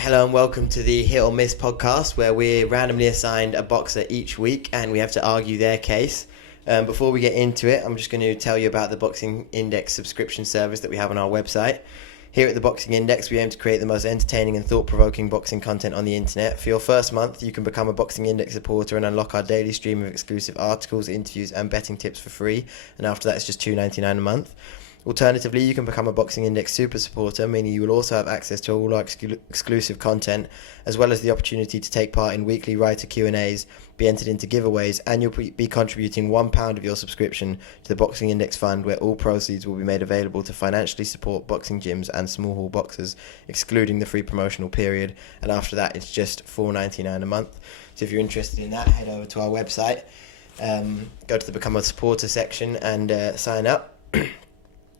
Hello and welcome to the Hit or Miss podcast, where we're randomly assigned a boxer each week and we have to argue their case. Before we get into it, I'm just going to tell you about the Boxing Index subscription service that we have on our website. Here at the Boxing Index, we aim to create the most entertaining and thought-provoking boxing content on the internet. For your first month, you can become a Boxing Index supporter and unlock our daily stream of exclusive articles, interviews and betting tips for free. And after that, it's just $2.99 a month. Alternatively, you can become a Boxing Index Super Supporter, meaning you will also have access to all our exclusive content, as well as the opportunity to take part in weekly writer Q&As, be entered into giveaways, and you'll be contributing £1 of your subscription to the Boxing Index Fund, where all proceeds will be made available to financially support boxing gyms and small hall boxers, excluding the free promotional period. And after that, it's just $4.99 a month. So if you're interested in that, head over to our website, go to the Become a Supporter section and sign up.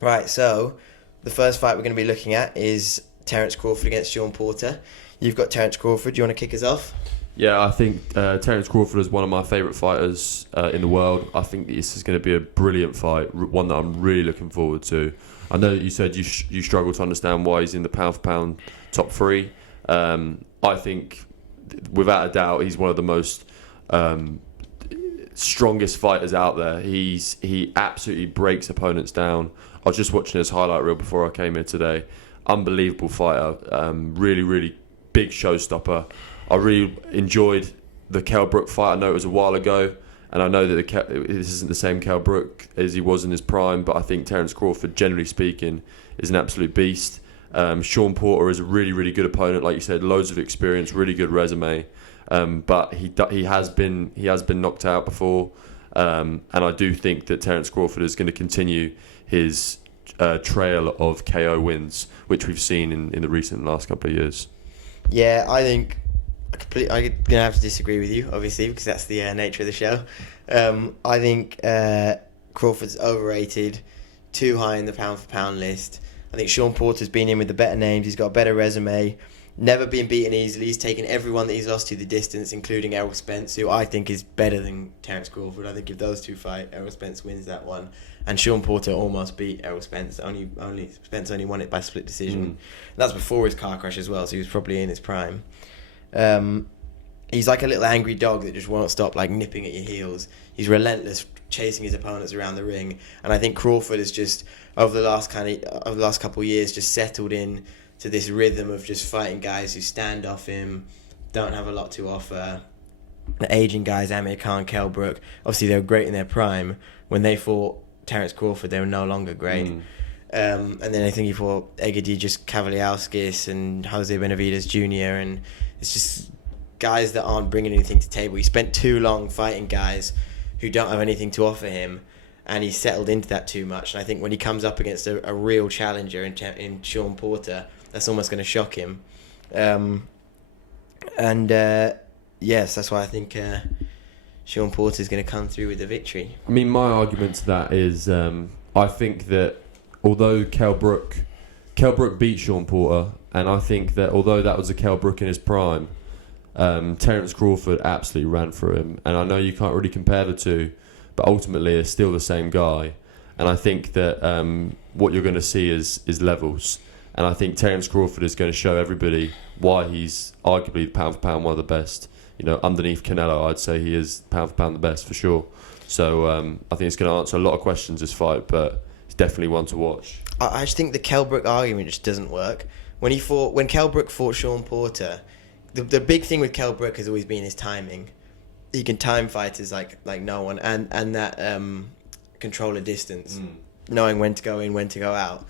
Right, so the first fight we're going to be looking at is Terence Crawford against Shawn Porter. You've got Terence Crawford. Do you want to kick us off? Yeah, I think Terence Crawford is one of my favourite fighters in the world. I think this is going to be a brilliant fight, one that I'm really looking forward to. I know that you said you struggle to understand why he's in the pound-for-pound top three. I think, without a doubt, he's one of the most strongest fighters out there. He absolutely breaks opponents down. I was just watching his highlight reel before I came here today. Unbelievable fighter. Really, really big showstopper. I really enjoyed the Kell Brook fight. I know it was a while ago, and I know that this isn't the same Kell Brook as he was in his prime, but I think Terence Crawford, generally speaking, is an absolute beast. Shawn Porter is a really, really good opponent. Like you said, loads of experience, really good resume. But he has been knocked out before, and I do think that Terence Crawford is going to continue his trail of KO wins, which we've seen in the recent last couple of years. Yeah, I think I'm going to have to disagree with you, obviously, because that's the nature of the show. I think Crawford's overrated, too high in the pound-for-pound list. I think Shawn Porter's been in with the better names. He's got a better resume. Never been beaten easily. He's taken everyone that he's lost to the distance, including Errol Spence, who I think is better than Terence Crawford. I think if those two fight, Errol Spence wins that one. And Shawn Porter almost beat Errol Spence. Spence only won it by split decision. That's before his car crash as well, so he was probably in his prime. He's like a little angry dog that just won't stop, like nipping at your heels. He's relentless, chasing his opponents around the ring. And I think Crawford has just over the last couple of years just settled in to this rhythm of just fighting guys who stand off him, don't have a lot to offer. The aging guys, Amir Khan, Kell Brook, obviously they were great in their prime. When they fought Terence Crawford, they were no longer great. And then I think he fought Egidijus Kavaliauskas and Jose Benavidez Jr. And it's just guys that aren't bringing anything to the table. He spent too long fighting guys who don't have anything to offer him, and he settled into that too much. And I think when he comes up against a real challenger in Shawn Porter, that's almost going to shock him. Yes, that's why I think Shawn Porter is going to come through with the victory. I mean, my argument to that is I think that although Kell Brook beat Shawn Porter, and I think that although that was a Kell Brook in his prime, Terence Crawford absolutely ran through him. And I know you can't really compare the two, but ultimately it's still the same guy. And I think that what you're going to see is levels. And I think Terence Crawford is going to show everybody why he's arguably pound for pound one of the best. You know, underneath Canelo, I'd say he is pound for pound the best for sure. So I think it's going to answer a lot of questions this fight, but it's definitely one to watch. I just think the Kell Brook argument just doesn't work. When Kell Brook fought Shawn Porter, the big thing with Kell Brook has always been his timing. He can time fighters like no one, and that control a distance, knowing when to go in, when to go out.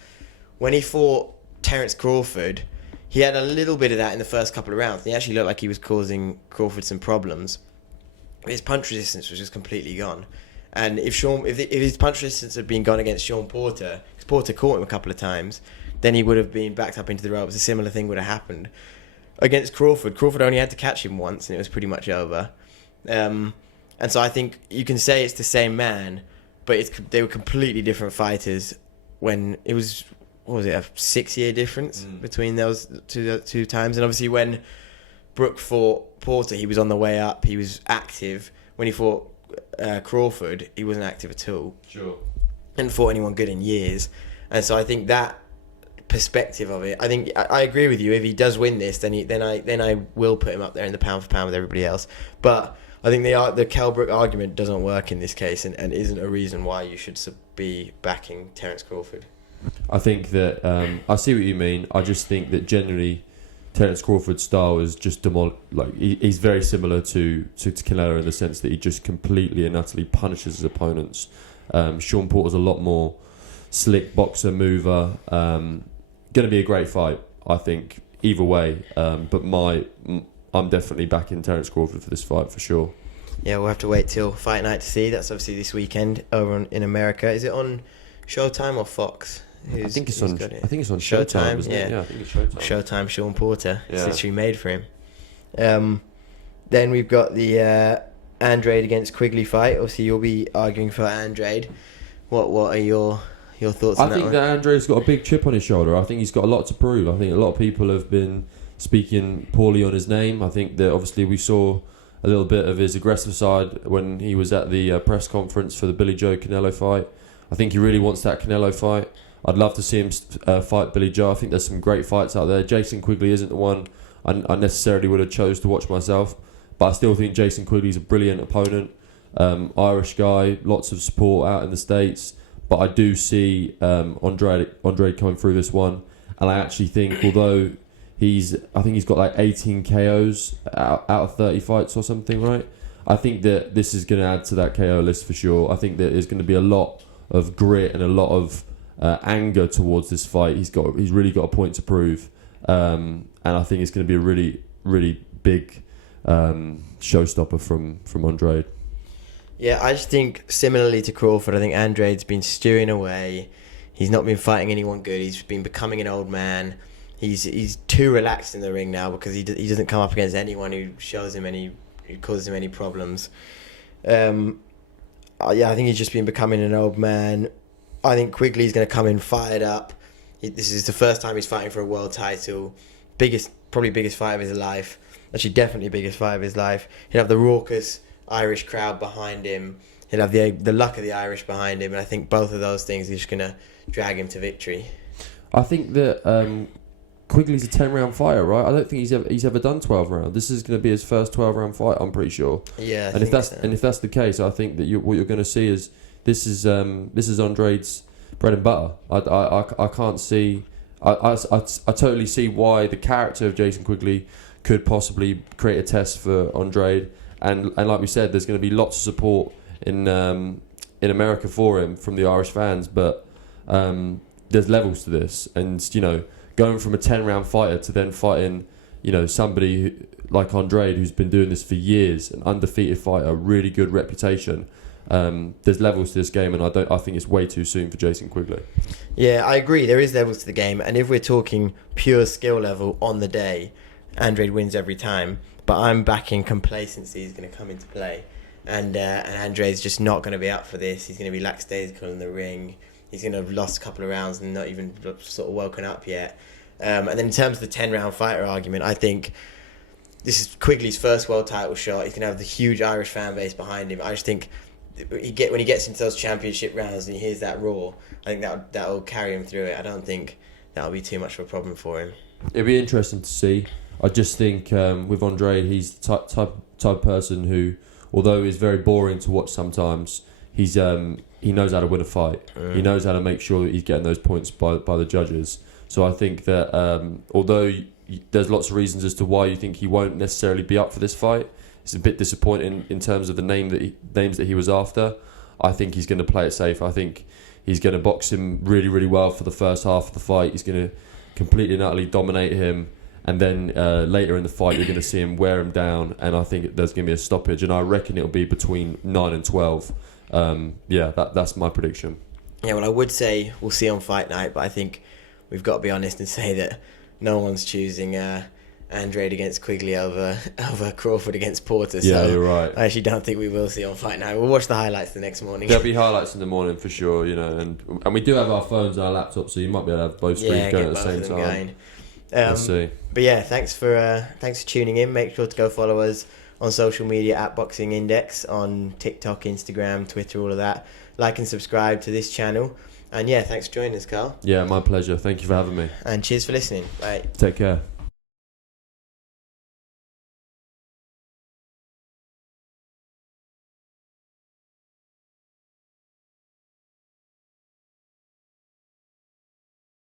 When he fought Terence Crawford, he had a little bit of that in the first couple of rounds. He actually looked like he was causing Crawford some problems. His punch resistance was just completely gone. And if his punch resistance had been gone against Shawn Porter, because Porter caught him a couple of times, then he would have been backed up into the ropes. A similar thing would have happened. Against Crawford only had to catch him once, and it was pretty much over. And so I think you can say it's the same man, but they were completely different fighters when it was... What was it, a 6-year difference between those two times? And obviously when Brook fought Porter, he was on the way up, he was active. When he fought Crawford, he wasn't active at all. Sure. Hadn't fought anyone good in years. And so I think that perspective of it, I think I agree with you. If he does win this, then I will put him up there in the pound for pound with everybody else. But I think the Kell Brook argument doesn't work in this case, and isn't a reason why you should be backing Terence Crawford. I think that I see what you mean. I just think that generally Terence Crawford's style is just he's very similar to Canelo in the sense that he just completely and utterly punishes his opponents. Shawn Porter's a lot more slick boxer, mover. Going to be a great fight, I think, either way. But I'm definitely backing Terence Crawford for this fight for sure. Yeah, we'll have to wait till fight night to see. That's obviously this weekend over in America. Is it on Showtime or Fox? I think it's on Showtime, isn't it? Yeah, I think it's Showtime. Showtime, Shawn Porter. Yeah. It's literally made for him. Then we've got the Andrade against Quigley fight. Obviously, you'll be arguing for Andrade. What are your thoughts on that? I think that Andrade's got a big chip on his shoulder. I think he's got a lot to prove. I think a lot of people have been speaking poorly on his name. I think that obviously we saw a little bit of his aggressive side when he was at the press conference for the Billy Joe Canelo fight. I think he really wants that Canelo fight. I'd love to see him fight Billy Joe. I think there's some great fights out there. Jason Quigley isn't the one I necessarily would have chose to watch myself, but I still think Jason Quigley's a brilliant opponent. Irish guy, lots of support out in the States, but I do see Andrade coming through this one, and I actually think although he's got like 18 KOs out of 30 fights or something, right? I think that this is going to add to that KO list for sure. I think that there's going to be a lot of grit and a lot of anger towards this fight. He's really got a point to prove, and I think it's going to be a really, really big showstopper from Andrade. Yeah, I just think similarly to Crawford, I think Andrade's been stewing away. He's not been fighting anyone good. He's been becoming an old man. He's too relaxed in the ring now because he doesn't come up against anyone who causes him any problems. I think he's just been becoming an old man. I think Quigley's going to come in fired up. This is the first time he's fighting for a world title. Probably biggest fight of his life. Actually, definitely biggest fight of his life. He'll have the raucous Irish crowd behind him. He'll have the luck of the Irish behind him. And I think both of those things are just going to drag him to victory. I think that Quigley's a 10-round fighter, right? I don't think he's ever done 12 rounds. This is going to be his first 12-round fight, I'm pretty sure. Yeah, and if that's the case, I think that what you're going to see is this is Andrade's bread and butter. I can't see. I totally see why the character of Jason Quigley could possibly create a test for Andrade, and like we said, there's going to be lots of support in America for him from the Irish fans, but there's levels to this, and going from a 10-round fighter to then fighting somebody like Andrade who's been doing this for years, an undefeated fighter, really good reputation. There's levels to this game, and I think it's way too soon for Jason Quigley. Yeah, I agree. There is levels to the game, and if we're talking pure skill level on the day, Andrade wins every time. But I'm backing complacency is going to come into play, and Andrade's just not going to be up for this. He's going to be lackadaisical in the ring. He's going to have lost a couple of rounds and not even sort of woken up yet. And then in terms of the 10-round fighter argument, I think this is Quigley's first world title shot. He's going to have the huge Irish fan base behind him. I just think when he gets into those championship rounds and he hears that roar, I think that will carry him through it. I don't think that'll be too much of a problem for him. It'll be interesting to see. I just think with Andrade, he's the type of person who, although he's very boring to watch sometimes, he knows how to win a fight. He knows how to make sure that he's getting those points by the judges. So I think that although there's lots of reasons as to why you think he won't necessarily be up for this fight, it's a bit disappointing in terms of the names that he was after. I think he's going to play it safe. I think he's going to box him really, really well for the first half of the fight. He's going to completely and utterly dominate him. And then later in the fight, you're going to see him wear him down. And I think there's going to be a stoppage. And I reckon it'll be between 9 and 12. That's my prediction. Yeah, well, I would say we'll see on fight night, but I think we've got to be honest and say that no one's choosing Andrade against Quigley over Crawford against Porter. Yeah, you're right. I actually don't think we will see on fight night. We'll watch the highlights the next morning. There'll be highlights in the morning for sure, and we do have our phones and our laptops, so you might be able to have both screens going at the same time. Let's see. But yeah, thanks for tuning in. Make sure to go follow us on social media at Boxing Index on TikTok, Instagram, Twitter, all of that. Like and subscribe to this channel. And yeah, thanks for joining us, Carl. Yeah, my pleasure. Thank you for having me. And cheers for listening. Bye. Take care.